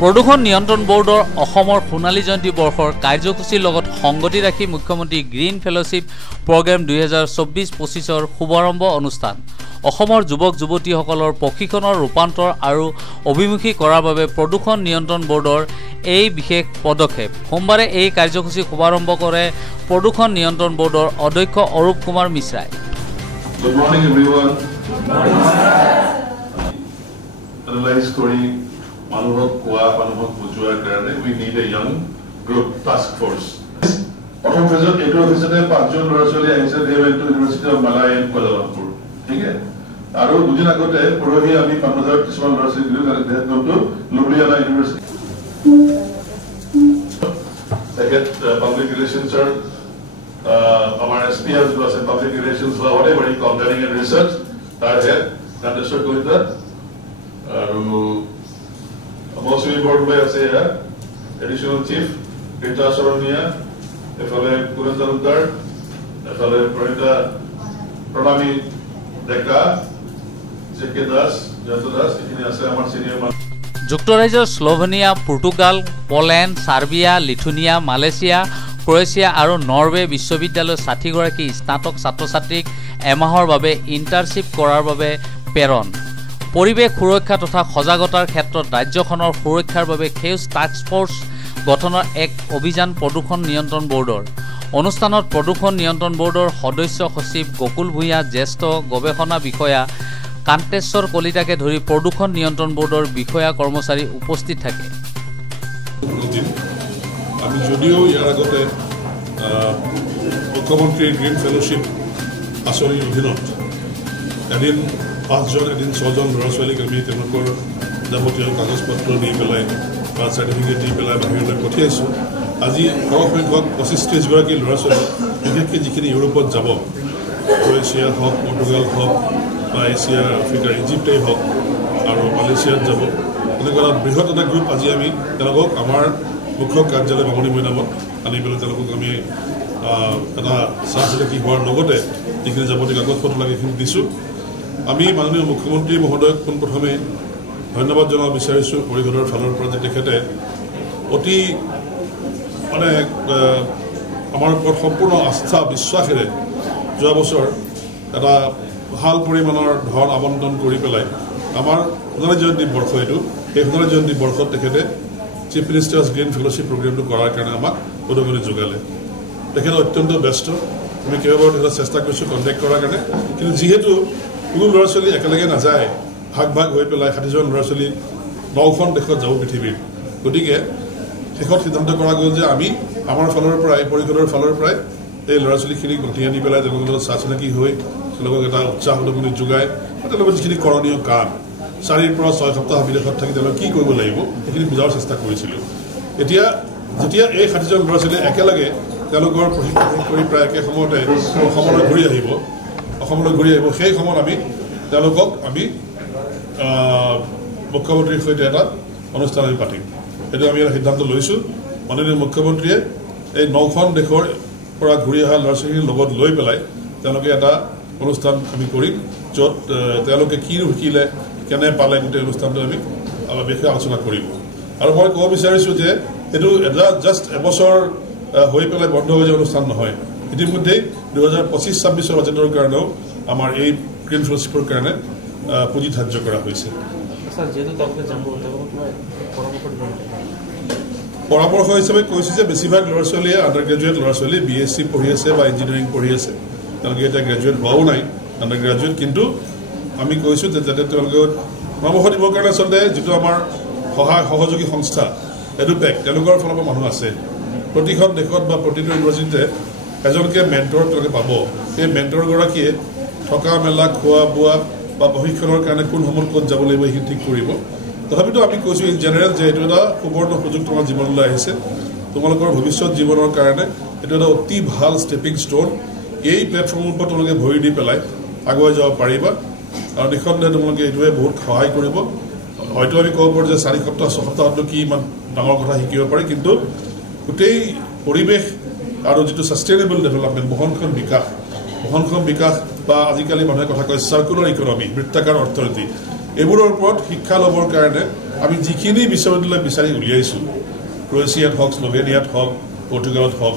প্ৰদূষণ নিয়ন্ত্ৰণ বোৰ্ডৰ অসমৰ সোণালী জয়ন্তী বৰ্ষৰ কাৰ্যসূচীৰ লগত সংগতি ৰাখি মুখ্যমন্ত্ৰী গ্ৰীণ ফেলোশ্বিপ প্ৰগ্ৰেম 2024-25ৰ শুভাৰম্ভ অনুষ্ঠান অসমৰ যুৱক যুৱতীসকলৰ প্ৰশিক্ষণৰ ৰূপান্তৰ আৰু অভিমুখী কৰাৰ বাবে প্ৰদূষণ নিয়ন্ত্ৰণ বোৰ্ডৰ এই বিশেষ পদক্ষেপ সোমবাৰে এই কাৰ্যসূচী শুভাৰম্ভ কৰে প্ৰদূষণ নিয়ন্ত্ৰণ বোৰ্ডৰ অধ্যক্ষ Arup Kumar মিশ্ৰাই। Good morning everyone. Analyze Kori Manuhok Kwa Manuhok Bujua Karane, we need a young group task force. Prothom phase eto hisate 5 jon lorasoli ahise they went to University of Malaya in Kuala Lumpur. ঠিক আছে আৰু দুদিন আগতে পৰহি আমি 5000 কিছুমান লৰasoli দিলো তাৰে দেহ গটো Ljubljana university second public relations are our SPs was in public relations or whatever you call learning and research are here that is so good that most important by say additional chief Rita Soronia efale Kurandar efale Pranita Pranami Deka Jeke Das Janto Das ekhine ase amar senior man যুক্তৰাজ্য Slovenia Portugal Poland Serbia Lithuania Malaysia Croatia আৰু Norway বিশ্ববিদ্যালয়ৰ 60 গৰাকী স্নাতক ছাত্ৰ-ছাত্ৰীক এমাহৰ বাবে internship কৰাৰ বাবে প্ৰেৰণ পৰিৱেশ সুৰক্ষা তথা সজাগতাৰ ক্ষেত্ৰত ৰাজ্যখনৰ সুৰক্ষাৰ বাবে সেউজ টাস্ক ফ'ৰ্চ গঠনৰ এক অভিযান প্ৰদূষণ নিয়ন্ত্ৰণ বোৰ্ডৰ অনুষ্ঠানত প্ৰদূষণ নিয়ন্ত্ৰণ বোৰ্ডৰ সদস্য সচিব গকুল ভূঞা জ্যেষ্ঠ গৱেষণা বিষয়া কান্তেশ্বৰ কলিতাকে ধৰি প্ৰদূষণ নিয়ন্ত্ৰণ বোৰ্ডৰ বিষয়া কৰ্মচাৰী উপস্থিত থাকে। আমি যদিও ইয়াৰ আগতে মুখ্যমন্ত্ৰীৰ গ্ৰীণ ফেলোশ্বিপ আঁচনিৰ অধীনত এদিন 5 জন এদিন 6 জন ল'ৰা ছোৱালীক আমি তেওঁলোকৰ যাৱতীয় কাগজ পত্ৰ দি পেলাই বা চাৰ্টিফিকেট দি পেলাই বাহিৰলৈ পঠিয়াইছোঁ। আজি সৰহ সংখ্যক 25-30 গৰাকী ল'ৰা ছোৱালী বিশেষকৈ যিখিনি ইউৰোপত যাব ক্ৰ'ৱেছিয়া হওক পৰ্তুগাল হওক বা এছিয়া আফ্ৰিকাৰ ইজিপ্তেই হওক আৰু মালয়েছিয়াত যাব এনেকুৱা এটা বৃহৎ এটা গ্ৰুপ আজি আমি তেওঁলোকক আমাৰ মুখ্য কাৰ্যালয় বামুণী মৈদামত আনি পেলাই তেওঁলোকক আমি এটা চাহ চিনাকি হোৱাৰ লগতে যিখিনি যাৱতীয় কাগজ পত্ৰ লাগে সেইখিনি দিছোঁ। আমি মাননীয় মুখ্যমন্ত্ৰী মহোদয়ক পোনপ্ৰথমে ধন্যবাদ জনাব বিচাৰিছোঁ পৰিষদৰ ফালৰ পৰা যে তেখেতে অতি মানে আমাৰ ওপৰত সম্পূৰ্ণ আস্থা বিশ্বাসেৰে যোৱা বছৰ এটা ভাল পৰিমাণৰ ধন আবণ্টন কৰি পেলাই আমাৰ সোণালী জয়ন্তী বৰ্ষ এইটো এই সোণালী জয়ন্তী বৰ্ষত তেখেতে চিফ মিনিষ্টাৰ্ছ গ্ৰীণ ফেলোশ্বিপ প্ৰগ্ৰেমটো কৰাৰ কাৰণে আমাক উদগনি যোগালে। তেখেতে অত্যন্ত ব্যস্ত আমি কেইবাবাৰো তেখেতক চেষ্টা কৰিছোঁ কণ্টেক্ট কৰাৰ কাৰণে কিন্তু যিহেতু কোনো ল'ৰা ছোৱালী একেলগে নাযায় ভাগ ভাগ হৈ পেলাই 60 জন ল'ৰা ছোৱালী 9খন দেশত যাব পৃথিৱীৰ গতিকে শেষত সিদ্ধান্ত কৰা গ'ল যে আমি আমাৰ ফালৰ পৰাই পৰিষদৰ ফালৰ পৰাই এই ল'ৰা ছোৱালীখিনিক মাতি আনি পেলাই তেওঁলোকৰ লগত চাহ চিনাকি হৈ তেওঁলোকক এটা উৎসাহ উদ্দীপনা যোগাই তেওঁলোকৰ যিখিনি কৰণীয় কাম 4 পৰা 6 সপ্তাহ বিদেশত থাকি তেওঁলোকে কি কৰিব লাগিব সেইখিনি বুজাৰ চেষ্টা কৰিছিলোঁ। এতিয়া যেতিয়া এই 60 জন ল'ৰা ছোৱালী একেলগে তেওঁলোকৰ প্ৰশিক্ষণ কৰি প্ৰায় একে সময়তে অসমলৈ ঘূৰি আহিব সেই সময়ত আমি তেওঁলোকক আমি মুখ্যমন্ত্ৰীৰ সৈতে এটা অনুষ্ঠান আমি পাতিম সেইটো আমি এটা সিদ্ধান্ত লৈছোঁ। মাননীয় মুখ্যমন্ত্ৰীয়ে এই 9খন দেশৰ পৰা ঘূৰি অহা ল'ৰা ছোৱালীৰ লগত লৈ পেলাই তেওঁলোকে এটা অনুষ্ঠান আমি কৰিম য'ত তেওঁলোকে কি শিকিলে কেনে পালে গোটেই অনুষ্ঠানটো আমি বিষয়ে আলোচনা কৰিব আৰু মই ক'ব বিচাৰিছোঁ যে এইটো এটা জাষ্ট এবছৰ হৈ পেলাই বন্ধ হৈ যোৱা অনুষ্ঠান নহয় ইতিমধ্যেই 2025-26 বাজেটৰ কাৰণেও আমাৰ এই গ্ৰীণ ফেলোশ্বিপৰ কাৰণে পুঁজি ধাৰ্য কৰা হৈছে। পৰামৰ্শ হিচাপে কৈছোঁ যে বেছিভাগ ল'ৰা ছোৱালীয়ে আণ্ডাৰ গ্ৰেজুৱেট ল'ৰা ছোৱালী BSc পঢ়ি আছে বা ইঞ্জিনিয়াৰিং পঢ়ি আছে তেওঁলোকে এতিয়া গ্ৰেজুৱেট হোৱাও নাই আণ্ডাৰ গ্ৰেজুৱেট কিন্তু আমি কৈছোঁ যে যাতে তেওঁলোকে পৰামৰ্শ দিবৰ কাৰণে আচলতে যিটো আমাৰ সহযোগী সংস্থা এডুপেক তেওঁলোকৰ ফালৰ পৰা মানুহ আছে প্ৰতিখন দেশত বা প্ৰতিটো ইউনিভাৰ্চিটিতে এজনকৈ মেণ্টৰ তেওঁলোকে পাব সেই মেণ্টৰগৰাকীয়ে থকা মেলা খোৱা বোৱা বা প্ৰশিক্ষণৰ কাৰণে কোন সময়ত ক'ত যাব লাগিব এইখিনি ঠিক কৰিব। তথাপিতো আমি কৈছোঁ ইন জেনেৰেল যে এইটো এটা সুবৰ্ণ সুযোগ তোমাৰ জীৱনলৈ আহিছে তোমালোকৰ ভৱিষ্যত জীৱনৰ কাৰণে এইটো এটা অতি ভাল ষ্টেপিং ষ্টোন এই প্লেটফৰ্মৰ ওপৰত তোমালোকে ভৰি দি পেলাই আগুৱাই যাব পাৰিবা আৰু নিঃসন্দেহে তোমালোকে এইটোৱে বহুত সহায় কৰিব। হয়তো আমি ক'ব পাৰোঁ যে 4 সপ্তাহ 6 সপ্তাহতো কি ইমান ডাঙৰ কথা শিকিব পাৰি কিন্তু গোটেই পৰিৱেশ আৰু যিটো ছাষ্টেইনেবল ডেভেলপমেণ্ট বহনক্ষম বিকাশ বা আজিকালি মানুহে কথা কয় সাৰ্কুলাৰ ইকনমি বৃত্তাকাৰ অৰ্থনীতি এইবোৰৰ ওপৰত শিক্ষা ল'বৰ কাৰণে আমি যিখিনি বিশ্ববিদ্যালয় বিচাৰি উলিয়াইছোঁ ক্ৰ'য়েছিয়াত হওক স্লোভেনিয়াত হওক পৰ্তুগালত হওক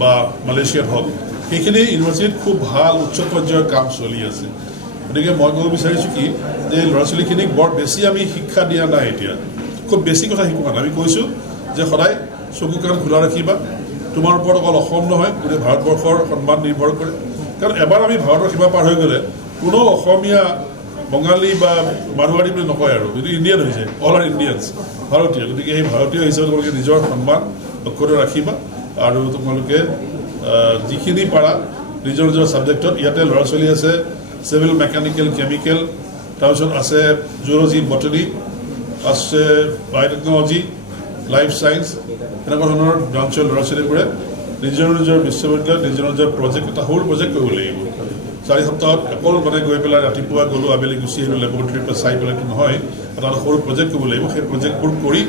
বা মালয়েছিয়াত হওক সেইখিনি ইউনিভাৰ্চিটিত খুব ভাল উচ্চ পৰ্যায়ৰ কাম চলি আছে গতিকে মই ক'ব বিচাৰিছোঁ কি যে ল'ৰা ছোৱালীখিনিক বৰ বেছি আমি শিক্ষা দিয়া নাই এতিয়া খুব বেছি কথা শিকোৱা নাই আমি কৈছোঁ যে সদায় চকু কাণ খোলা ৰাখিবা তোমাৰ ওপৰত অকল অসম নহয় গোটেই ভাৰতবৰ্ষৰ সন্মান নিৰ্ভৰ কৰে কাৰণ এবাৰ আমি ভাৰতৰ সীমা পাৰ হৈ গ'লে কোনো অসমীয়া বঙালী বা মাৰোৱাৰী বুলি নকয় আৰু যদি ইণ্ডিয়ান হৈছে অল আৰ ইণ্ডিয়ানছ ভাৰতীয় গতিকে সেই ভাৰতীয় হিচাপে তোমালোকে নিজৰ সন্মান অক্ষত ৰাখিবা আৰু তোমালোকে যিখিনি পাৰা নিজৰ নিজৰ ছাবজেক্টত ইয়াতে ল'ৰা ছোৱালী আছে চিভিল মেকানিকেল কেমিকেল তাৰপিছত আছে জুলজি বটনী আছে বায়'টেকনলজি লাইফ ছায়েন্স এনেকুৱা ধৰণৰ ব্ৰাঞ্চৰ ল'ৰা ছোৱালীবোৰে নিজৰ নিজৰ বিশ্ববিদ্যালয়ত নিজৰ নিজৰ প্ৰজেক্ট এটা সৰু প্ৰজেক্ট কৰিব লাগিব 4 সপ্তাহত অকল মানে গৈ পেলাই ৰাতিপুৱা গ'লো আবেলি গুচি আহিলোঁ লেবৰেটৰীৰ পৰা চাই পেলাই নহয় এটা সৰু প্ৰজেক্ট কৰিব লাগিব সেই প্ৰজেক্টবোৰ কৰি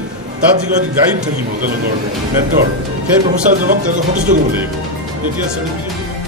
তাত যিগৰাকী গাইড থাকিব তেওঁলোকৰ মেণ্টৰ সেই প্ৰফেচাৰজনক তেওঁলোকে সন্তুষ্ট কৰিব লাগিব তেতিয়া চাৰ্টিফিকেট